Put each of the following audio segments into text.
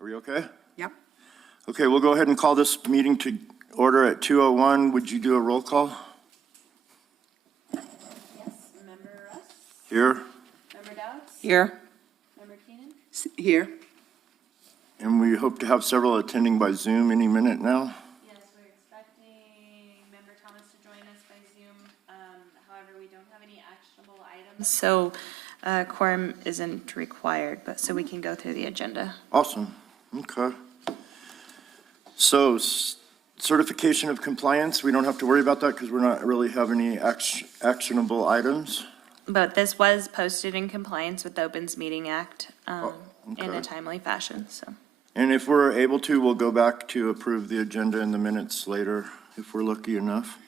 Are we okay? Yep. Okay, we'll go ahead and call this meeting to order at 2:01. Would you do a roll call? Yes, Member Russ? Here. Member Dowds? Here. Member Keenan? Here. And we hope to have several attending by Zoom any minute now. Yes, we're expecting Member Thomas to join us by Zoom. However, we don't have any actionable items. So quorum isn't required, but so we can go through the agenda. Awesome. Okay. So certification of compliance, we don't have to worry about that because we're not really have any actionable items. But this was posted in compliance with the Opens Meeting Act in okay. a timely fashion, so. And if we're able to, we'll go back to approve the agenda in the minutes later if we're lucky enough.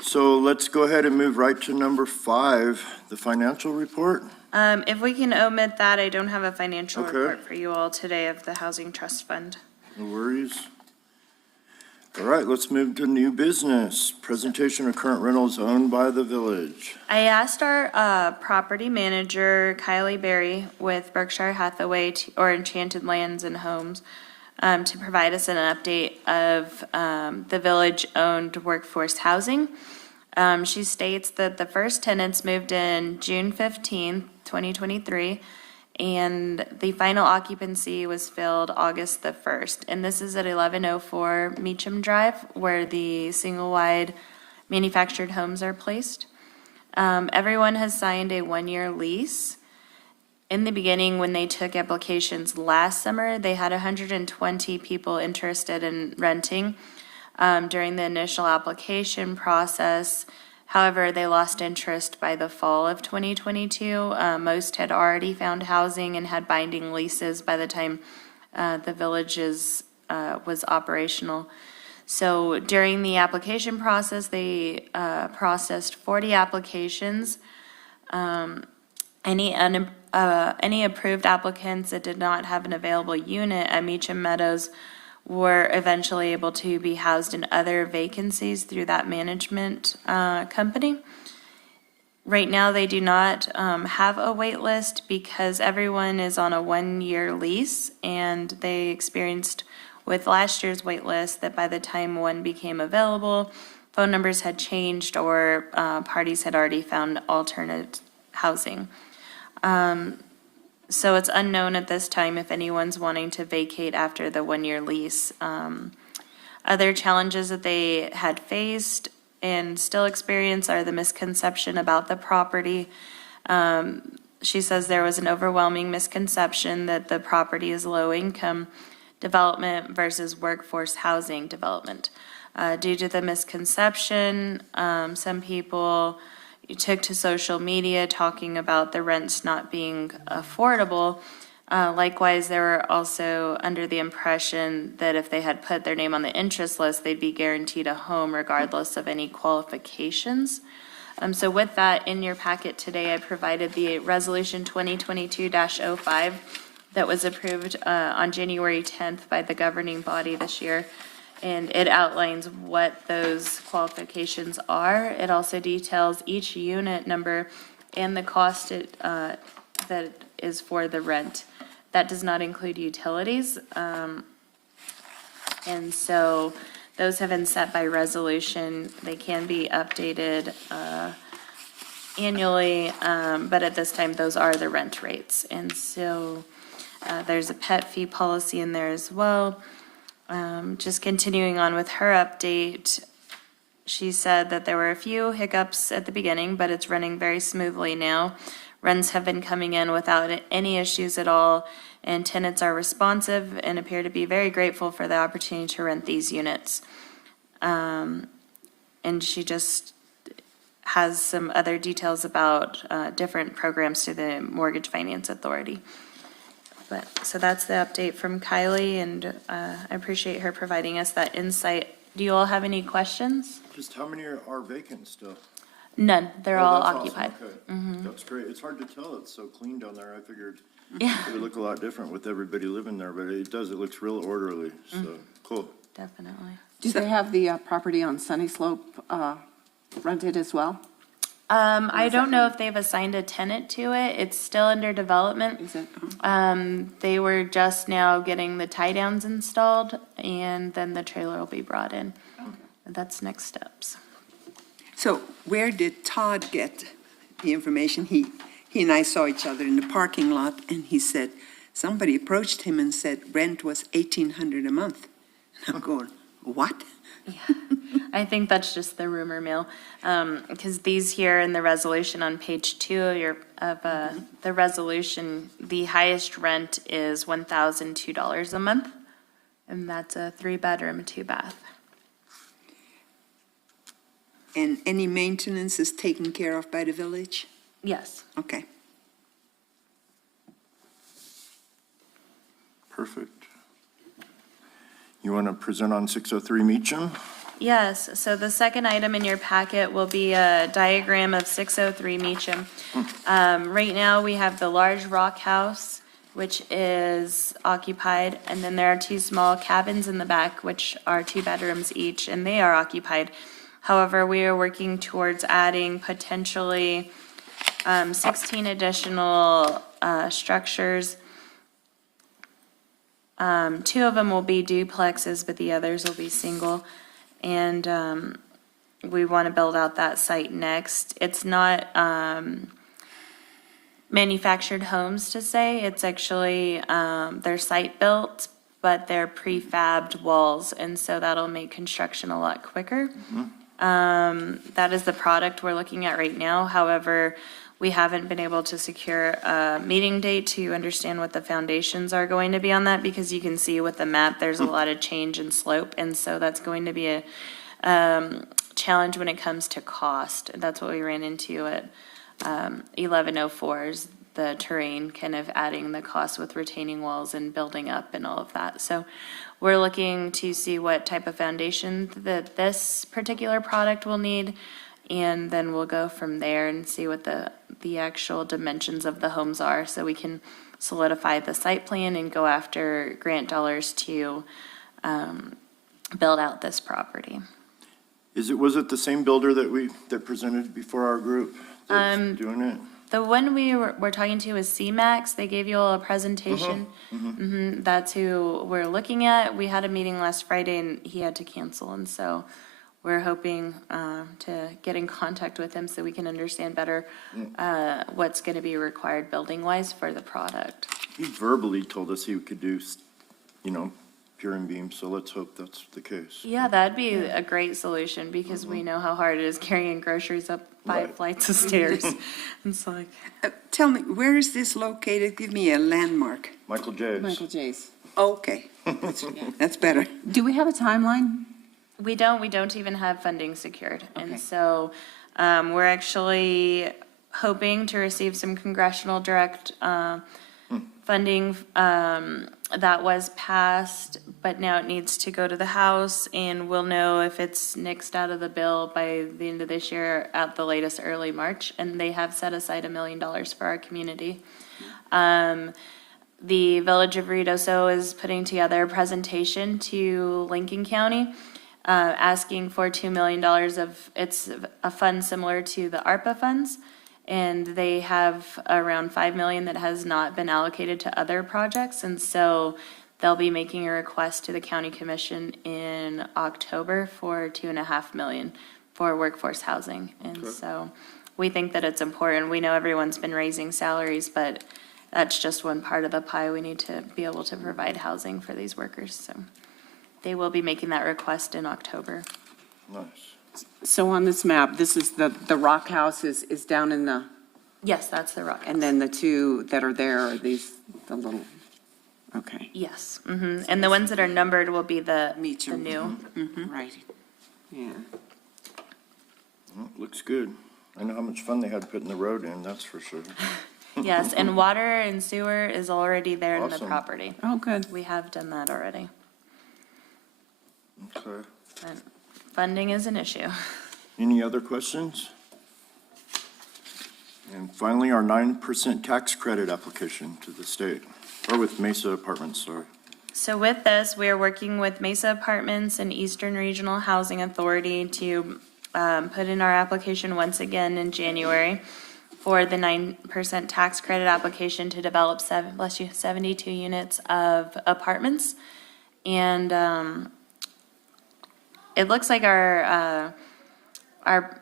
So let's go ahead and move right to number 5, the financial report. If we can omit that, I don't have a financial Okay. report for you all today of the Housing Trust Fund. No worries. All right, let's move to new business. Presentation of current rentals owned by the village. I asked our property manager, Kylie Berry, with Berkshire Hathaway or Enchanted Lands and Homes, to provide us an update of the village-owned workforce housing. She states that the first tenants moved in June 15th, 2023, and the final occupancy was filled August the 1st. And this is at 1104 Meacham Drive, where the single-wide manufactured homes are placed. Everyone has signed a one-year lease. In the beginning, when they took applications last summer, they had 120 people interested in renting during the initial application process. However, they lost interest by the fall of 2022. Most had already found housing and had binding leases by the time the village was operational. So during the application process, they processed 40 applications. Any approved applicants that did not have an available unit at Meacham Meadows were eventually able to be housed in other vacancies through that management company. Right now, they do not have a wait list because everyone is on a one-year lease, and they experienced with last year's wait list that by the time one became available, phone numbers had changed or parties had already found alternate housing. So it's unknown at this time if anyone's wanting to vacate after the one-year lease. Other challenges that they had faced and still experience are the misconception about the property. She says there was an overwhelming misconception that the property is low-income development versus workforce housing development. Due to the misconception, some people took to social media talking about the rents not being affordable. Likewise, they were also under the impression that if they had put their name on the interest list, they'd be guaranteed a home regardless of any qualifications. So with that, in your packet today, I provided the resolution 2022-05 that was approved on January 10th by the governing body this year. And it outlines what those qualifications are. It also details each unit number and the cost that is for the rent. That does not include utilities. And so those have been set by resolution. They can be updated annually, but at this time, those are the rent rates. And so there's a pet fee policy in there as well. Just continuing on with her update, she said that there were a few hiccups at the beginning, but it's running very smoothly now. Rents have been coming in without any issues at all, and tenants are responsive and appear to be very grateful for the opportunity to rent these units. And she just has some other details about different programs through the Mortgage Finance Authority. So that's the update from Kylie, and I appreciate her providing us that insight. Do you all have any questions? Just how many are vacant still? None. They're Oh, all that's occupied. awesome. Okay. That's great. It's hard to tell. It's so clean down there. I figured Yeah, it would look a lot different with everybody living there, but it does. It looks real orderly. So cool. definitely. Do they have the property on Sunny Slope rented as well? I don't know if they've assigned a tenant to it. It's still under development. Is it? They were just now getting the tie downs installed and then the trailer will be brought in. That's next steps. So where did Todd get the information? He and I saw each other in the parking lot, and he said, somebody approached him and said rent was $1,800 a month. And I'm going, what? I think that's just the rumor mill, because these here in the resolution on page 2 of the resolution, the highest rent is $1,002 a month, and that's a 3-bedroom, 2-bath. And any maintenance is taken care of by the village? Yes. Okay. Perfect. You want to present on 603 Meacham? Yes, so the second item in your packet will be a diagram of 603 Meacham. Right now, we have the large rock house, which is occupied, and then there are 2 small cabins in the back, which are 2 bedrooms each, and they are occupied. However, we are working towards adding potentially 16 additional structures. 2 of them will be duplexes, but the others will be single. And we want to build out that site next. It's not manufactured homes to say, it's actually, they're site built, but they're prefabbed walls, and so that'll make construction a lot quicker. That is the product we're looking at right now. However, we haven't been able to secure a meeting date to understand what the foundations are going to be on that, because you can see with the map, there's a lot of change in slope, and so that's going to be a challenge when it comes to cost. That's what we ran into at 1104's, the terrain, kind of adding the cost with retaining walls and building up and all of that. So we're looking to see what type of foundation that this particular product will need, and then we'll go from there and see what the actual dimensions of the homes are, so we can solidify the site plan and go after grant dollars to build out this property. Was it the same builder that presented before our group that's doing it? The one we're talking to is CMAX. They gave you all a presentation. That's who we're looking at. We had a meeting last Friday and he had to cancel, and so we're hoping to get in contact with him so we can understand better what's going to be required building-wise for the product. He verbally told us he could do, pier and beam, so let's hope that's the case. Yeah, that'd be a great solution, because we know how hard it is carrying groceries up 5 Right. flights of stairs. It's like, Tell me, where is this located? Give me a landmark. Michael J's. Michael J's. Okay, that's better. Do we have a timeline? we don't even have funding secured. Okay. And so we're actually hoping to receive some congressional direct funding that was passed, but now it needs to go to the House, and we'll know if it's nixed out of the bill by the end of this year, at the latest early March, and they have set aside $1 million for our community. The Village of Ruidoso is putting together a presentation to Lincoln County, asking for $2 million it's a fund similar to the ARPA funds, and they have around $5 million that has not been allocated to other projects, and so they'll be making a request to the county commission in October for $2.5 million for workforce housing. And so we think that it's important. We know everyone's been raising salaries, but that's just one part of the pie. We need to be able to provide housing for these workers, so they will be making that request in October. Nice. So on this map, this is the rock house is down in the, Yes, that's the rock. and then the 2 that are there are these, the little, okay, Yes, and the ones that are numbered will be the Meacham. new. right, yeah. Well, looks good. I know how much fun they had putting the road in, that's for sure. Yes, and water and sewer is already there in the Awesome. property. Oh, good. We have done that already. Okay. But funding is an issue. Any other questions? And finally, our 9% tax credit application to the state, or with Mesa Apartments, sorry. So with this, we are working with Mesa Apartments and Eastern Regional Housing Authority to put in our application once again in January for the 9% tax credit application to develop 72 units of apartments. And it looks like our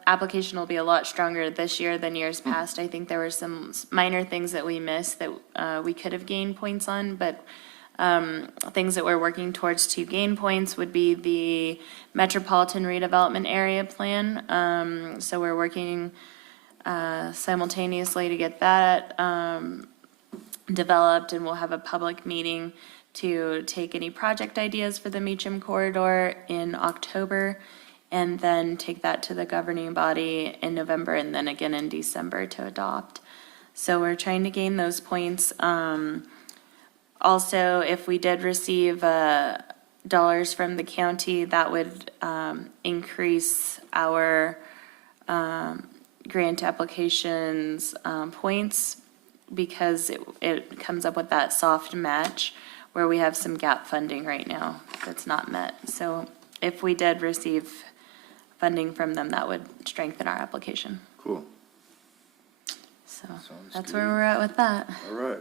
application will be a lot stronger this year than years past. I think there were some minor things that we missed that we could have gained points on, but things that we're working towards to gain points would be the Metropolitan Redevelopment Area Plan. So we're working simultaneously to get that developed, and we'll have a public meeting to take any project ideas for the Meacham Corridor in October, and then take that to the governing body in November, and then again in December to adopt. So we're trying to gain those points. Also, if we did receive dollars from the county, that would increase our grant applications points, because it comes up with that soft match where we have some gap funding right now that's not met. So if we did receive funding from them, that would strengthen our application. Cool. So Sounds that's good. where we're at with that. All right.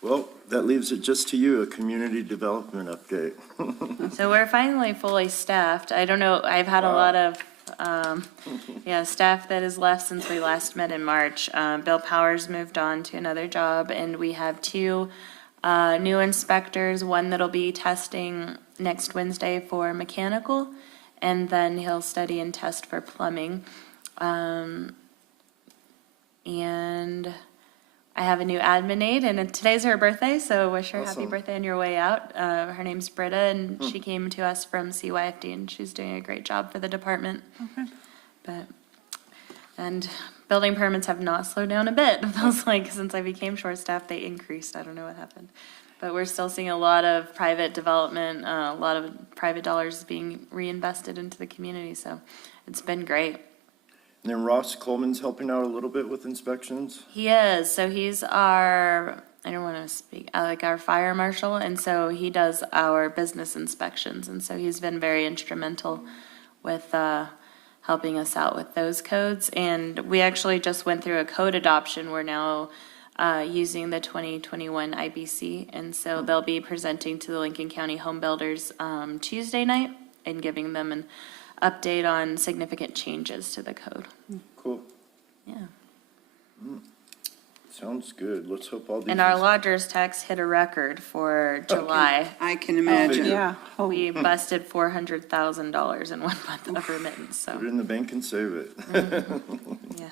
Well, that leaves it just to you, a community development update. So we're finally fully staffed. I don't know, I've had a lot of, staff that has left since we last met in March. Bill Powers moved on to another job, and we have two new inspectors, one that'll be testing next Wednesday for mechanical, and then he'll study and test for plumbing. And I have a new admin aide, and today's her birthday, so wish her happy Awesome. birthday on your way out. Her name's Britta, and she came to us from CYFD, and she's doing a great job for the department. And building permits have not slowed down a bit. It feels like since I became short-staffed, they increased. I don't know what happened. But we're still seeing a lot of private development, a lot of private dollars being reinvested into the community, so it's been great. And then Ross Coleman's helping out a little bit with inspections. He is, so he's our, I don't want to speak, like our fire marshal, and so he does our business inspections, and so he's been very instrumental with helping us out with those codes. And we actually just went through a code adoption. We're now using the 2021 IBC, and so they'll be presenting to the Lincoln County Home Builders Tuesday night and giving them an update on significant changes to the code. Cool. Yeah. Sounds good. Let's hope all these. And our lodger's tax hit a record for July. I can imagine. Yeah. Oh, We busted $400,000 in 1 month of remittance, Put it so, in the bank and save it. yeah.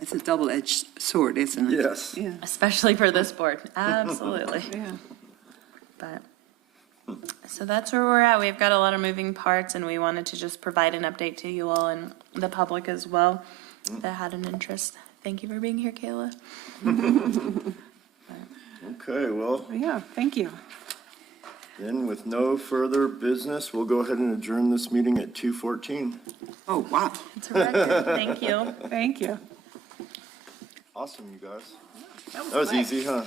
It's a double-edged sword, isn't it? Yes. yeah, Especially for this board, absolutely. yeah. But, so that's where we're at. We've got a lot of moving parts, and we wanted to just provide an update to you all and the public as well that had an interest. Thank you for being here, Kayla. Okay, well, Yeah, thank you. then with no further business, we'll go ahead and adjourn this meeting at 2:14. Oh, wow. It's a record, thank you. Thank you. Awesome, you guys. That was easy, huh?